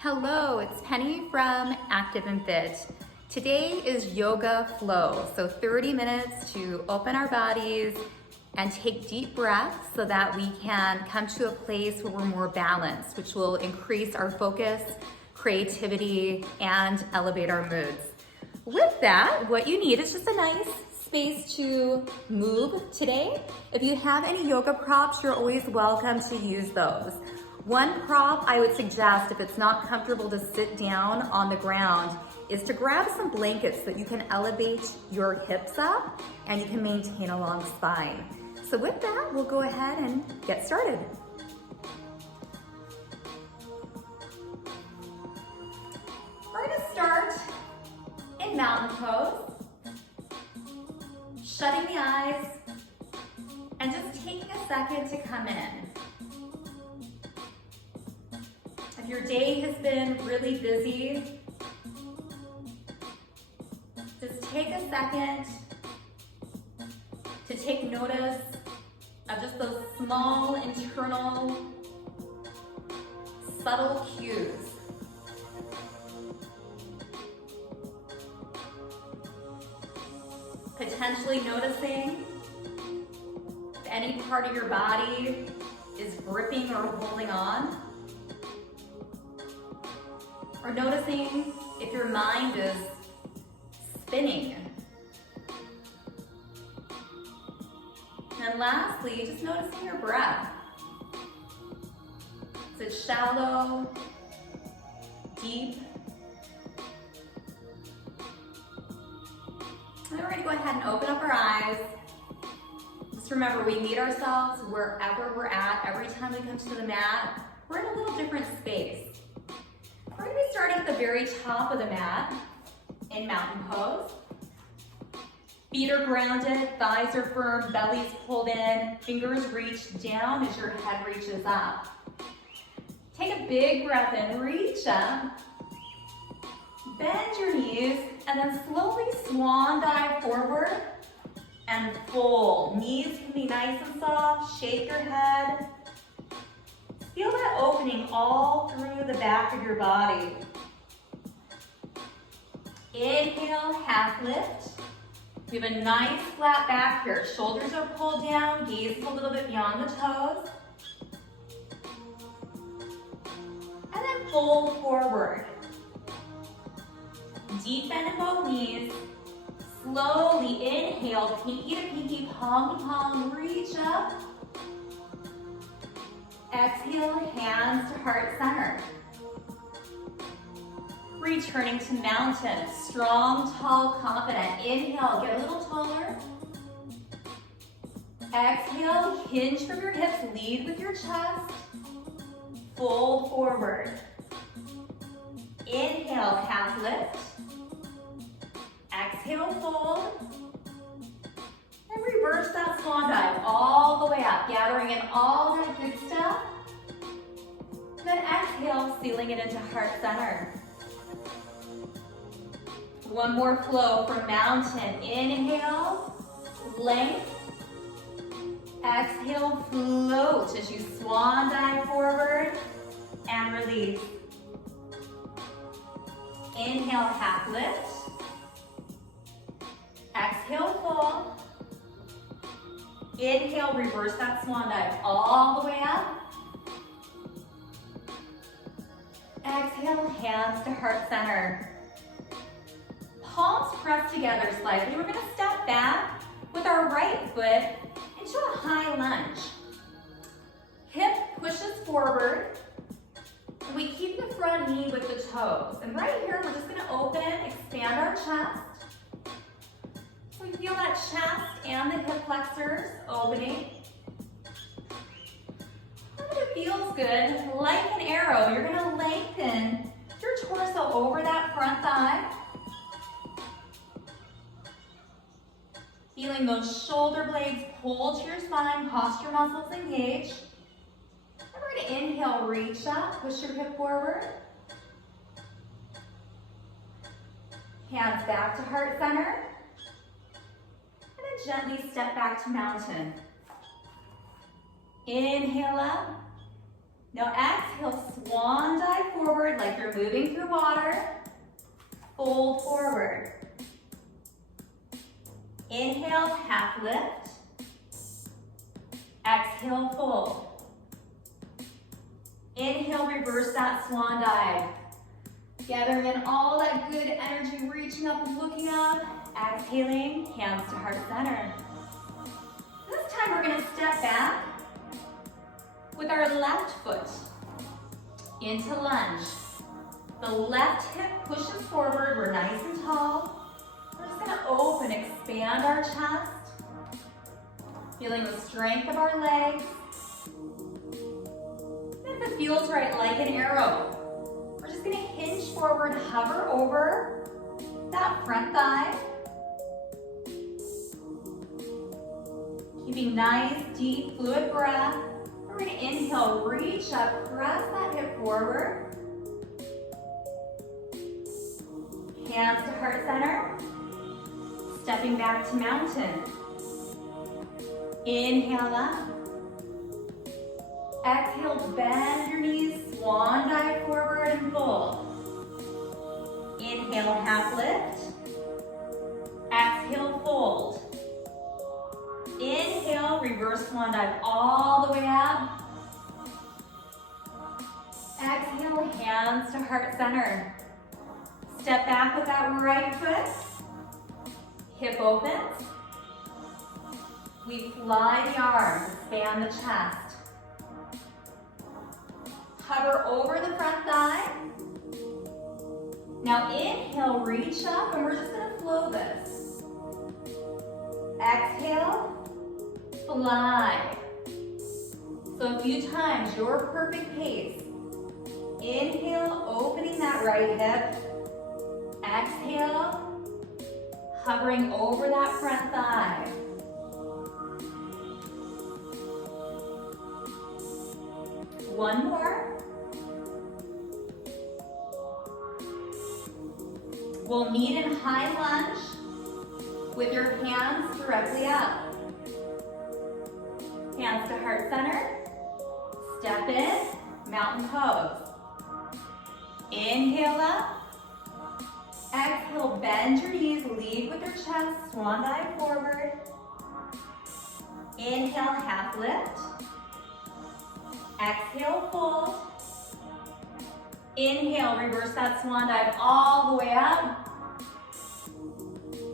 Hello, it's Penny from Active&Fit. Today is yoga flow, so 30 minutes to open our bodies and take deep breaths so that we can come to a place where we're more balanced, which will increase our focus, creativity, and elevate our moods. With that, what you need is just a nice space to move today. If you have any yoga props, you're always welcome to use those. One prop I would suggest, if it's not comfortable to sit down on the ground, is to grab some blankets so that you can elevate your hips up and you can maintain a long spine. So with that, we'll go ahead and get started. We're gonna start in mountain pose, shutting the eyes and just taking a second to come in. If your day has been really busy, just take a second to take notice of just those small, internal, subtle cues. Potentially noticing if any part of your body is gripping or holding on. Or noticing if your mind is spinning. And lastly, just noticing your breath. Is it shallow, deep? And then we're going to go ahead and open up our eyes. Just remember, we meet ourselves wherever we're at. Every time we come to the mat, we're in a little different space. We're going to be starting at the very top of the mat in mountain pose. Feet are grounded, thighs are firm, belly's pulled in, fingers reach down as your head reaches up. Take a big breath in, reach up, bend your knees, and then slowly swan dive forward and fold. Knees can be nice and soft, shake your head. Feel that opening all through the back of your body. Inhale, half lift. We have a nice flat back here. Shoulders are pulled down, gaze a little bit beyond the toes. And then fold forward. Deep bend in both knees. Slowly inhale, pinky to pinky, palm to palm, reach up. Exhale, hands to heart center. Returning to mountain, strong, tall, confident. Inhale, get a little taller. Exhale, hinge from your hips, lead with your chest. Fold forward. Inhale, half lift. Exhale, fold. And reverse that swan dive all the way up, gathering in all that good stuff. Then exhale, sealing it into heart center. One more flow from mountain. Inhale, length. Exhale, float as you swan dive forward and release. Inhale, half lift. Exhale, fold. Inhale, reverse that swan dive all the way up. Exhale, hands to heart center. Palms pressed together slightly. We're gonna step back with our right foot into a high lunge. Hip pushes forward. And we keep the front knee with the toes. And right here, we're just gonna open, expand our chest. So we feel that chest and the hip flexors opening. And if it feels good, like an arrow, you're gonna lengthen your torso over that front thigh. Feeling those shoulder blades pull to your spine, posture muscles engage. And we're gonna inhale, reach up, push your hip forward. Hands back to heart center. And then gently step back to mountain. Inhale up. Now exhale, swan dive forward like you're moving through water. Fold forward. Inhale, half lift. Exhale, fold. Inhale, reverse that swan dive. Gathering in all that good energy, reaching up and looking up. Exhaling, hands to heart center. This time we're gonna step back with our left foot into lunge. The left hip pushes forward, we're nice and tall. We're just gonna open, expand our chest. Feeling the strength of our legs. If it feels right, like an arrow. We're just gonna hinge forward, hover over that front thigh. Keeping nice, deep, fluid breath. We're gonna inhale, reach up, press that hip forward. Hands to heart center. Stepping back to mountain. Inhale up. Exhale, bend your knees, swan dive forward and fold. Inhale, half lift. Exhale, fold. Inhale, reverse swan dive all the way up. Exhale, hands to heart center. Step back with that right foot. Hip opens. We fly the arms, expand the chest. Hover over the front thigh. Now inhale, reach up, and we're just gonna flow this. Exhale, fly. So a few times, your perfect pace. Inhale, opening that right hip. Exhale, hovering over that front thigh. One more. We'll meet in high lunge with your hands directly up. Hands to heart center. Step in, mountain pose. Inhale up. Exhale, bend your knees, lead with your chest, swan dive forward. Inhale, half lift. Exhale, fold. Inhale, reverse that swan dive all the way up.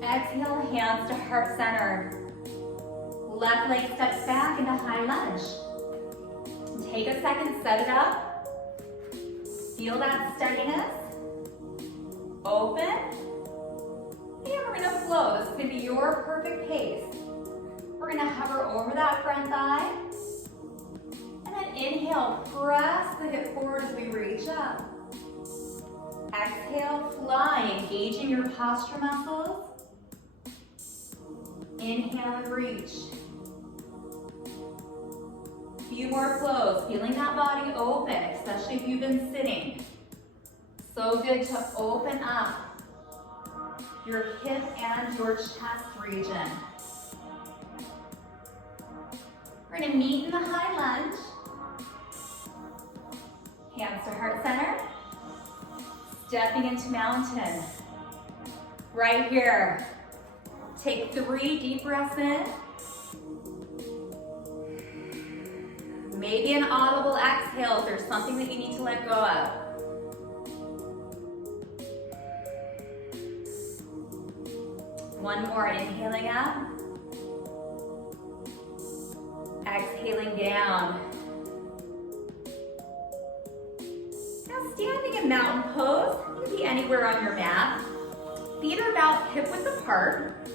Exhale, hands to heart center. Left leg steps back into high lunge. Take a second, set it up. Feel that steadiness. Open. And we're gonna flow. This is gonna be your perfect pace. We're gonna hover over that front thigh. And then inhale, press the hip forward as we reach up. Exhale, fly, engaging your posture muscles. Inhale and reach. Few more flows, feeling that body open, especially if you've been sitting. So good to open up your hip and your chest region. We're gonna meet in the high lunge. Hands to heart center. Stepping into mountain. Right here. Take 3 deep breaths in. Maybe an audible exhale if there's something that you need to let go of. One more, inhaling up. Exhaling down. Now standing in mountain pose, you can be anywhere on your mat. Feet are about hip width apart.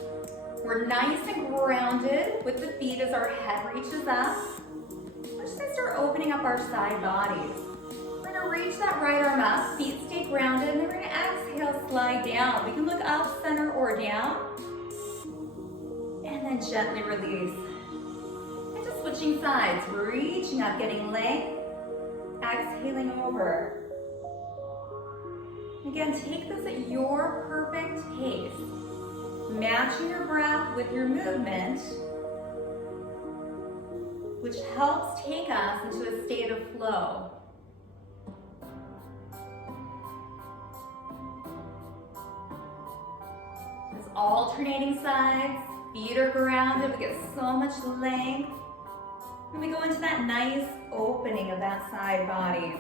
We're nice and grounded with the feet as our head reaches up. We're just gonna start opening up our side bodies. We're gonna reach that right arm up, feet stay grounded, and then we're gonna exhale, slide down. We can look up, center, or down. And then gently release. And just switching sides, reaching up, getting length, exhaling over. Again, take this at your perfect pace. Matching your breath with your movement, which helps take us into a state of flow. alternating sides. Feet are grounded, we get so much length. And we go into that nice opening of that side body.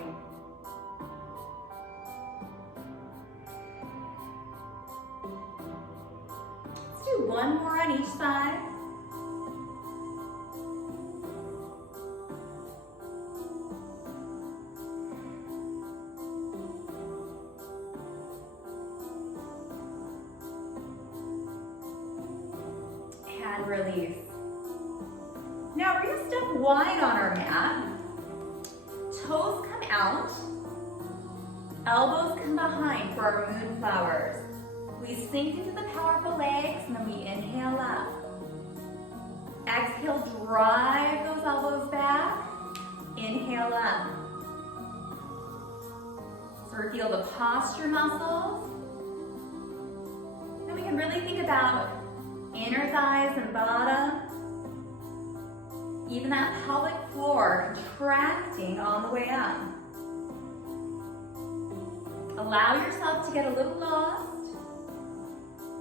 Let's do one more on each side. And release. Now we're gonna step wide on our mat. Toes come out. Elbows come behind for our moonflowers. We sink into the powerful legs and then we inhale up. Exhale, drive those elbows back. Inhale up. Sort of feel the posture muscles. Then we can really think about inner thighs and bottom. Even that pelvic floor contracting on the way up. Allow yourself to get a little lost.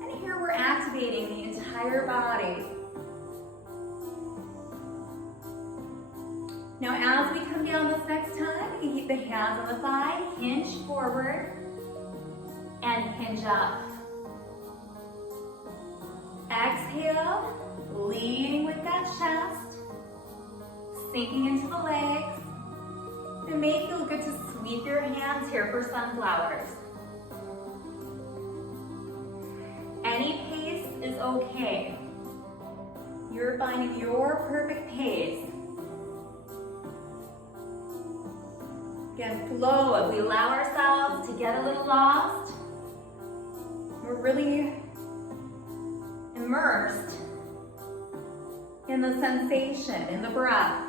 And here we're activating the entire body. Now as we come down this next time, you can keep the hands on the thigh, hinge forward, and hinge up. Exhale, leading with that chest, sinking into the legs. It may feel good to sweep your hands here for sunflowers. Any pace is okay. You're finding your perfect pace. Again, flow as we allow ourselves to get a little lost. We're really immersed in the sensation, in the breath.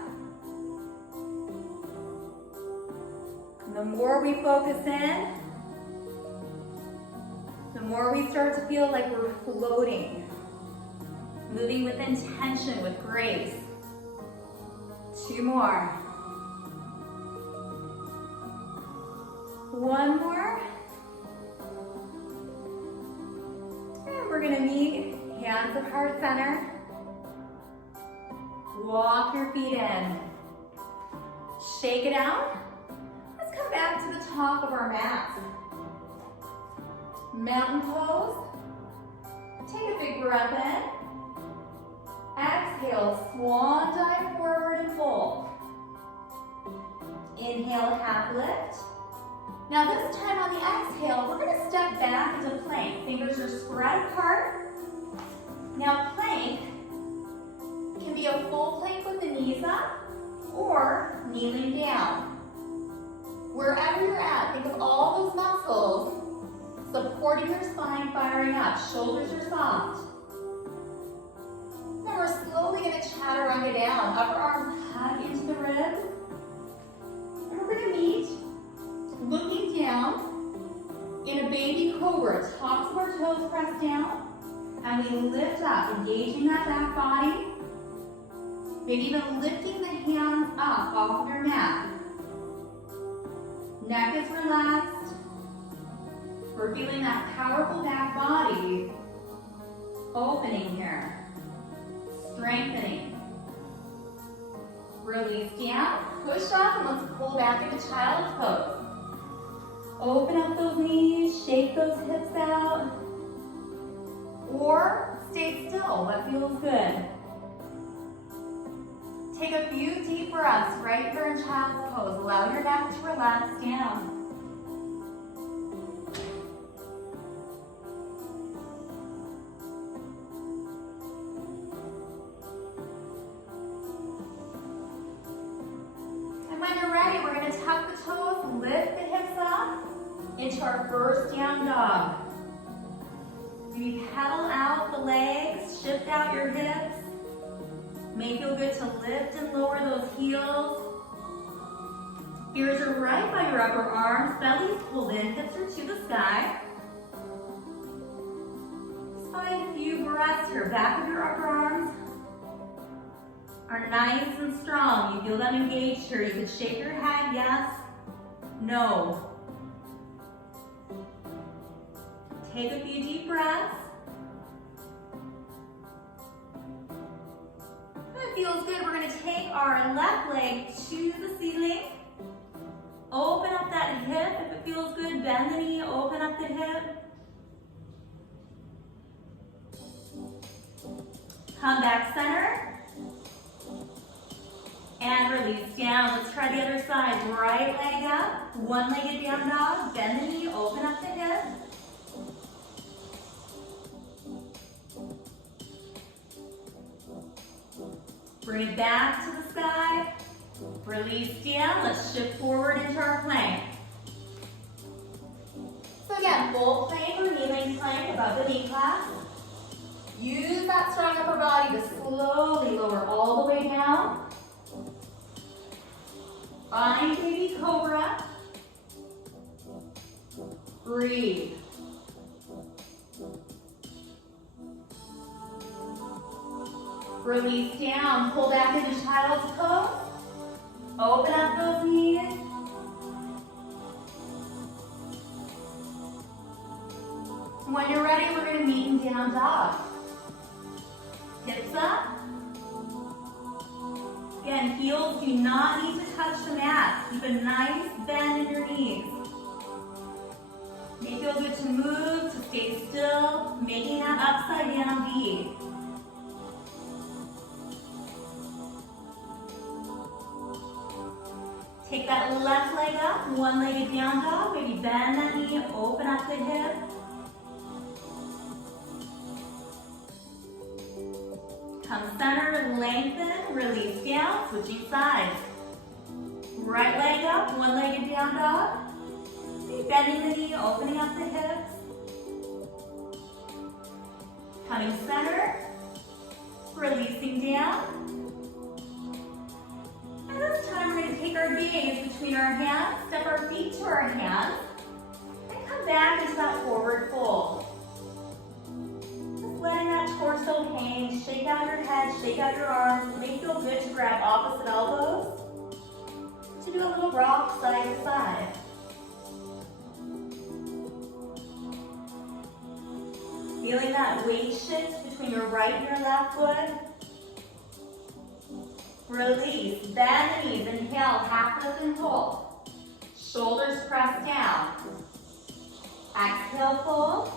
And the more we focus in, the more we start to feel like we're floating, moving with intention, with grace. 2 more. 1 more. And we're gonna meet hands at heart center. Walk your feet in. Shake it out. Let's come back to the top of our mat. Mountain pose. Take a big breath in. Exhale, swan dive forward and fold. Inhale, half lift. Now this time on the exhale, we're gonna step back into plank. Fingers are spread apart. Now plank can be a full plank with the knees up or kneeling down. Wherever you're at, think of all those muscles supporting your spine, firing up. Shoulders are soft. Now we're slowly gonna chaturanga down. Upper arms hug into the ribs. And we're gonna meet looking down in a baby cobra. Tops of our toes pressed down. And we lift up, engaging that back body. Maybe even lifting the hands up off of your mat. Neck is relaxed. We're feeling that powerful back body opening here. Strengthening. Release down, push up, and let's pull back into child's pose. Open up those knees, shake those hips out. Or stay still, what feels good. Take a few deep breaths right here in child's pose. Allow your back to relax down. And when you're ready, we're going to tuck the toes, lift the hips up into our first down dog. Maybe pedal out the legs, shift out your hips. May feel good to lift and lower those heels. Ears are right by your upper arms, belly's pulled in, hips are to the sky. Just find a few breaths here. Back of your upper arms are nice and strong. You feel them engaged here. You can shake your head, yes, no. Take a few deep breaths. feels good, we're gonna take our left leg to the ceiling. Open up that hip. If it feels good, bend the knee, open up the hip. Come back center. And release down. Let's try the other side. Right leg up, one-legged down dog. Bend the knee, open up the hip. Bring it back to the sky. Release down. Let's shift forward into our plank. So again, full plank or kneeling plank above the knee clasp. Use that strong upper body to slowly lower all the way down. Find baby cobra. Breathe. Release down, pull back into child's pose. Open up those knees. When you're ready, we're going to meet in down dog. Hips up. Again, heels do not need to touch the mat. Keep a nice bend in your knees. May feel good to move, to stay still, making that upside down V. Take that left leg up, one-legged down dog. Maybe bend that knee, open up the hip. Come center, lengthen, release down, switching sides. Right leg up, one-legged down dog. Maybe bending the knee, opening up the hips. Coming center, releasing down. And this time we're going to take our gaze between our hands, step our feet to our hands, and come back into that forward fold. Just letting that torso hang, shake out your head, shake out your arms. It may feel good to grab opposite elbows, to do a little rock side to side. Feeling that weight shift between your right and your left foot. Release, bend the knees, inhale, half lift and hold. Shoulders press down. Exhale, fold.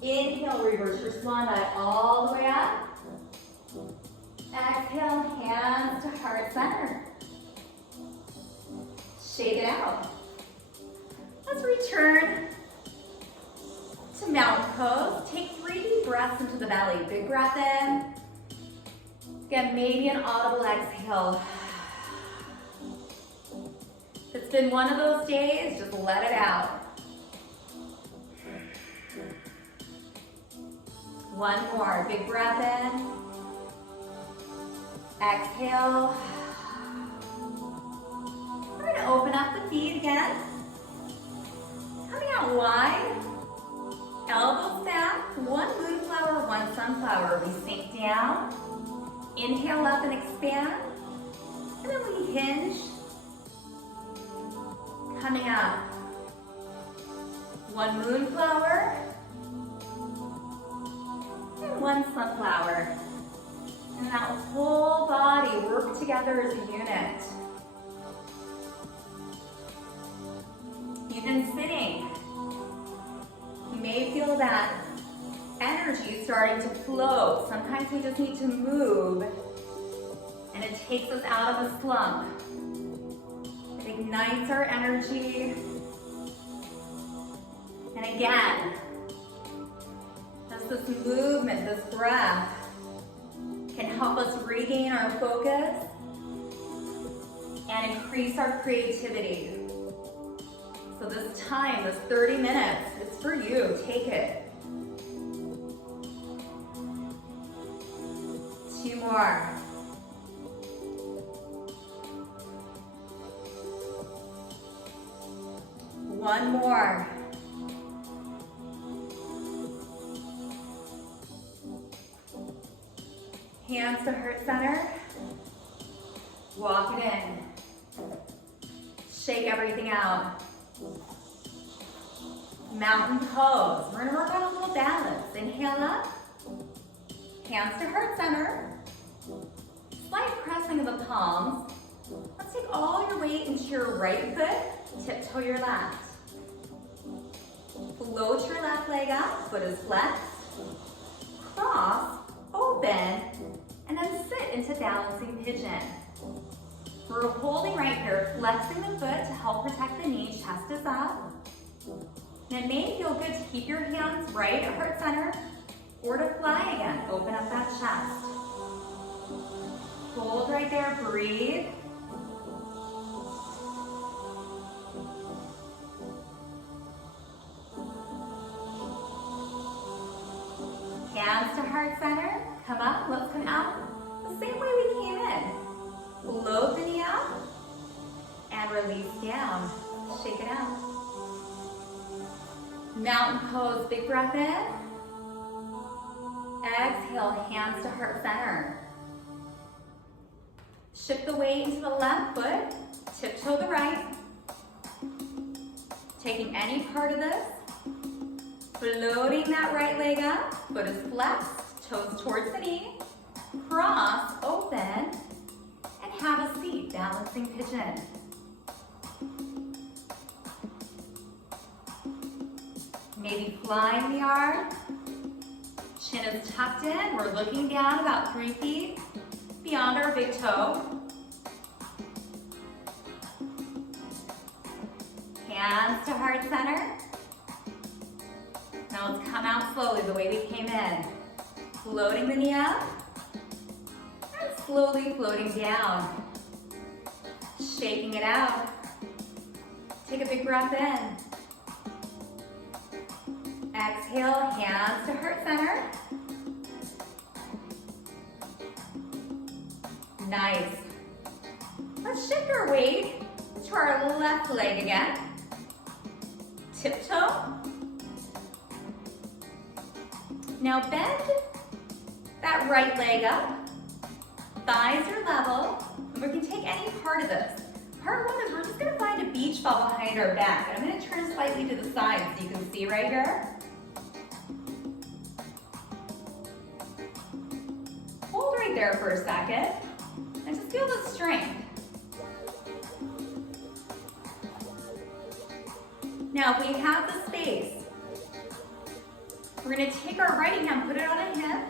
Inhale, reverse your swan dive all the way up. Exhale, hands to heart center. Shake it out. Let's return to mountain pose. Take 3 deep breaths into the belly. Big breath in. Again, maybe an audible exhale. If it's been one of those days, just let it out. One more, big breath in. Exhale. We're going to open up the feet again. Coming out wide. Elbows back, one moonflower, one sunflower. We sink down. Inhale up and expand, and then we hinge, coming up. One moonflower, and one sunflower. And that whole body work together as a unit. You've been sitting. You may feel that energy starting to flow. Sometimes we just need to move, and it takes us out of the slump. It ignites our energy. And again, as this movement, this breath, can help us regain our focus and increase our creativity. So this time, this 30 minutes, it's for you. Take it. 2 more. One more. Hands to heart center. Walk it in. Shake everything out. Mountain pose. We're gonna work on a little balance. Inhale up. Hands to heart center. slight pressing of the palms. Let's take all your weight into your right foot, tiptoe your left. Float your left leg up, foot is flexed. Cross, open, and then sit into balancing pigeon. We're holding right here, flexing the foot to help protect the knee, chest is up. And it may feel good to keep your hands right at heart center, or to fly again, open up that chest. Hold right there, breathe. Hands to heart center, come up, let's come out the same way we came in. Float the knee up, and release down, shake it out. Mountain pose, big breath in. Exhale, hands to heart center. Shift the weight into the left foot, tiptoe the right. Taking any part of this, floating that right leg up, foot is flexed, toes towards the knee, cross, open, and have a seat, balancing pigeon. Maybe flying the arm, chin is tucked in, we're looking down about 3 feet beyond our big toe. Hands to heart center. Now let's come out slowly the way we came in. Floating the knee up, and slowly floating down. Shaking it out. Take a big breath in. Exhale, hands to heart center. Nice. Let's shift our weight to our left leg again. Tiptoe. Now bend that right leg up. Thighs are level. And we can take any part of this. Part one is we're just gonna find a beach ball behind our back. And I'm gonna turn slightly to the side so you can see right here. Hold right there for a second. And just feel the strength. Now if we have the space, we're gonna take our right hand, put it on a hip.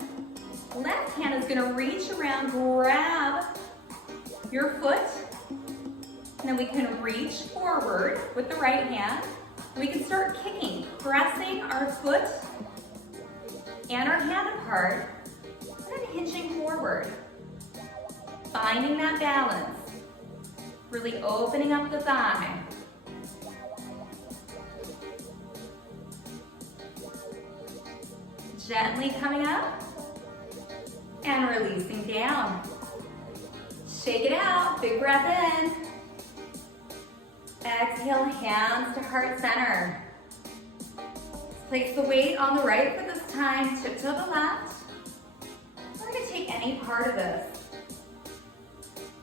Left hand is gonna reach around, grab your foot. And then we can reach forward with the right hand. We can start kicking, pressing our foot and our hand apart, and then hinging forward. Finding that balance. Really opening up the thigh. Gently coming up and releasing down. Shake it out, big breath in. Exhale, hands to heart center. Place the weight on the right for this time, tiptoe the left. We're gonna take any part of this.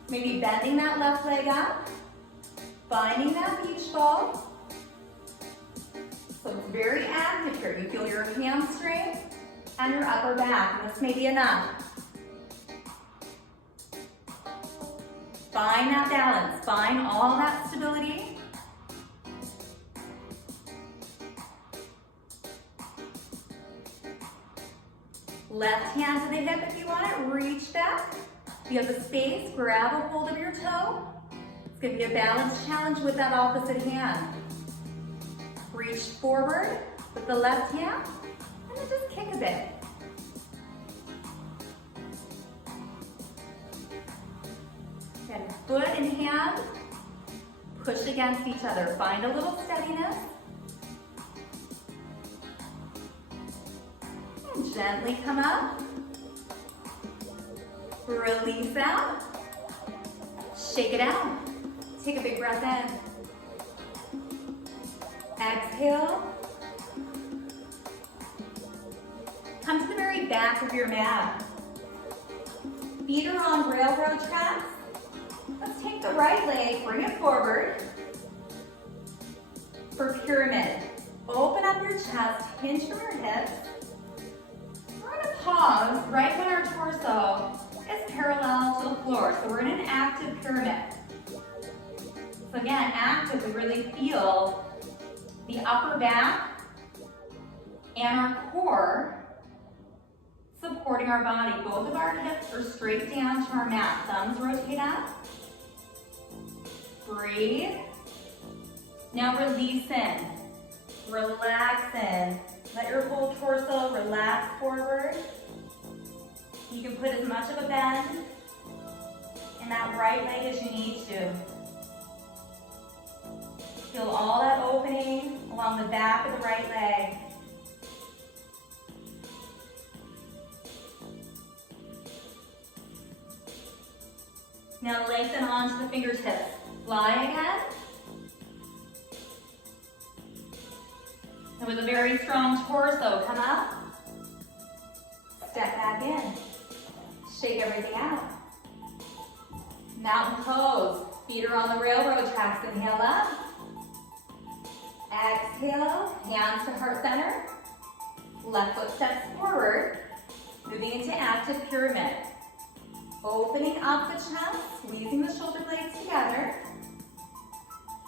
Maybe bending that left leg up, finding that beach ball. So it's very active here. You feel your hamstring and your upper back, and this may be enough. Find that balance, find all that stability. Left hand to the hip if you want it, reach back. If you have the space, grab a hold of your toe. It's gonna be a balance challenge with that opposite hand. Reach forward with the left hand, and then just kick a bit. Then foot and hand, push against each other. Find a little steadiness. And gently come up. Release out. Shake it out. Take a big breath in. Exhale. Come to the very back of your mat. Feet are on railroad tracks. Let's take the right leg, bring it forward. For pyramid, open up your chest, hinge from your hips. We're gonna pause right when our torso is parallel to the floor. floor. So we're in an active pyramid. So again, active, we really feel the upper back and our core supporting our body. Both of our hips are straight down to our mat. Thumbs rotate up. Breathe. Now release in. Relax in. Let your whole torso relax forward. You can put as much of a bend in that right leg as you need to. Feel all that opening along the back of the right leg. Now lengthen onto the fingertips. Fly again. And with a very strong torso, come up. Step back in. Shake everything out. Mountain pose. Feet are on the railroad tracks. Inhale up. Exhale. Hands to heart center. Left foot steps forward. Moving into active pyramid. Opening up the chest. Squeezing the shoulder blades together.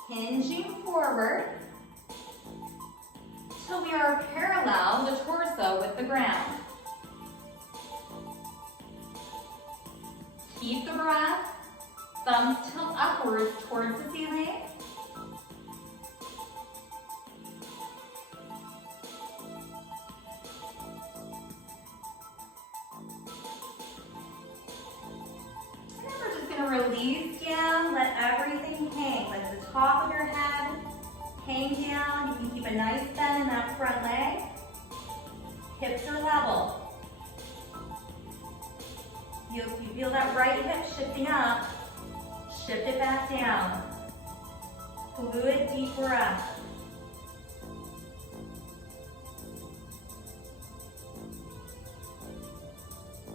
Hinging forward. Till we are parallel, the torso with the ground. Keep the breath. Thumbs tilt upwards towards the ceiling. And then we're just going to release down, let everything hang. Let the top of your head hang down. You can keep a nice bend in that front leg. Hips are level. You feel that right hip shifting up, shift it back down. Fluid, deep breath.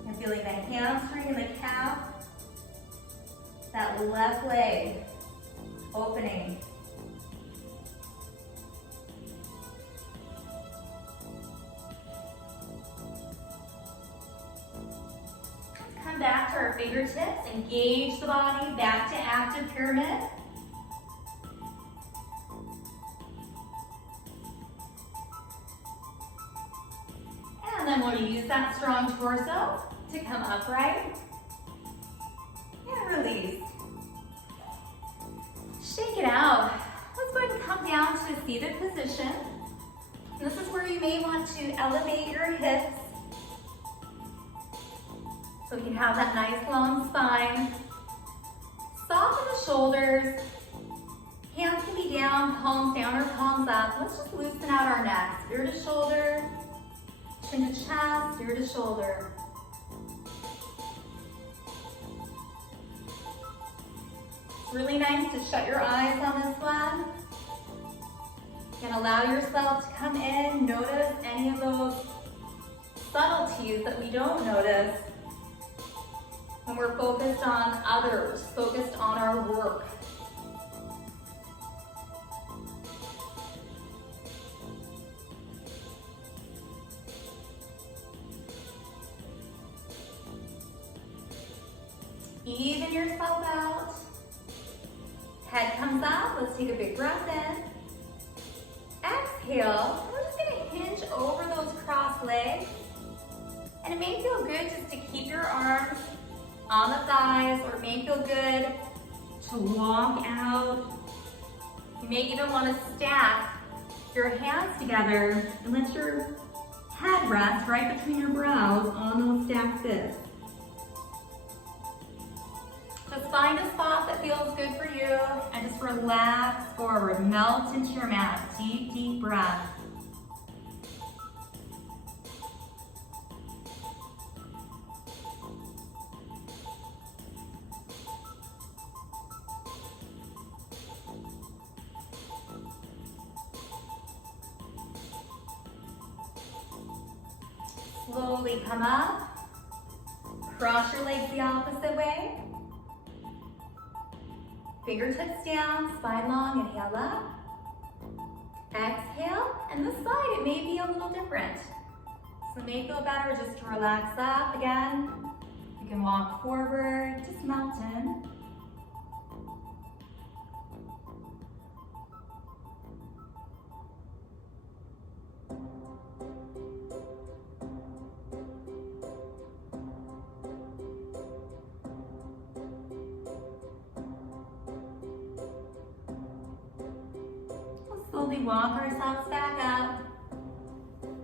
And feeling the hamstring and the calf, that left leg opening. Come back to our fingertips, engage the body, back to active pyramid. And then we'll use that strong torso to come upright and release. Shake it out. Let's go ahead and come down to a seated position. This is where you may want to elevate your hips so you can have that nice long spine. Soften the shoulders. Hands can be down, palms down or palms up. Let's just loosen out our necks. Ear to shoulder, chin to chest, ear to shoulder. It's really nice to shut your eyes on this one. And allow yourself to come in, notice any of those subtleties that we don't notice when we're focused on others, focused on our work. Even yourself out. Head comes up. Let's take a big breath in. Exhale. We're just going to hinge over those crossed legs. And it may feel good just to keep your arms on the thighs, or it may feel good to walk out. You may even want to stack your hands together and let your head rest right between your brows on those stacked fists. Just find a spot that feels good for you and just relax forward. Melt into your mat. Deep, deep breath. Slowly come up. Cross your legs the opposite way. Fingertips down, spine long, inhale up. Exhale, and this side, it may be a little different. So it may feel better just to relax up again. You You can walk forward, just mountain. Slowly walk ourselves back up.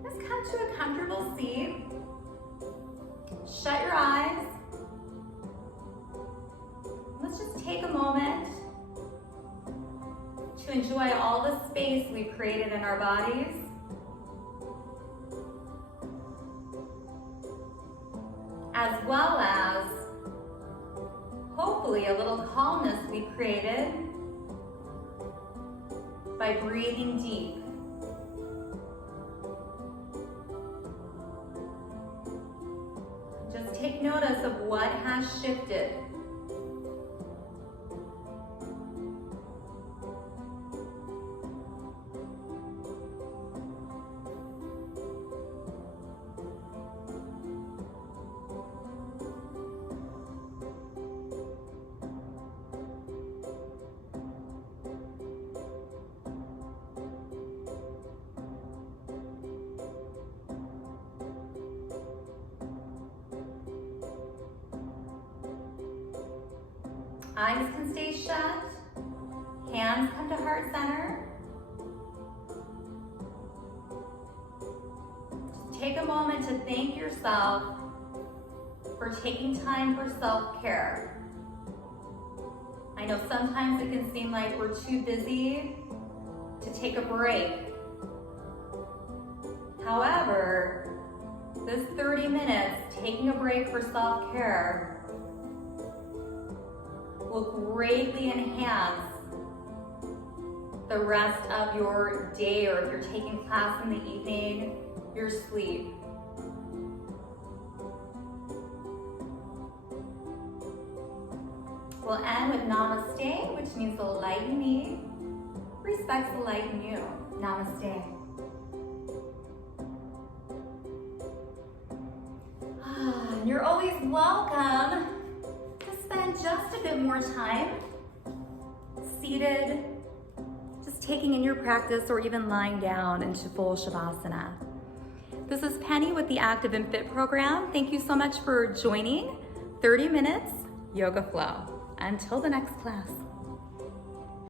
Let's come to a comfortable seat. Shut your eyes. Let's just take a moment to enjoy all the space we've created in our bodies. As well as, hopefully, a little calmness we created by breathing deep. Just take notice of what has shifted. Eyes can stay shut, hands come to heart center. Just take a moment to thank yourself for taking time for self-care. I know sometimes it can seem like we're too busy to take a break. However, this 30 minutes, taking a break for self-care, will greatly enhance the rest of your day, or if you're taking class in the evening, your sleep. We'll end with namaste, which means the light in me respects the light in you. Namaste. You're always welcome to spend just a bit more time seated, just taking in your practice, or even lying down into full Shavasana. This is Penny with the Active and Fit program. Thank you so much for joining 30 Minutes Yoga Flow. Until the next class.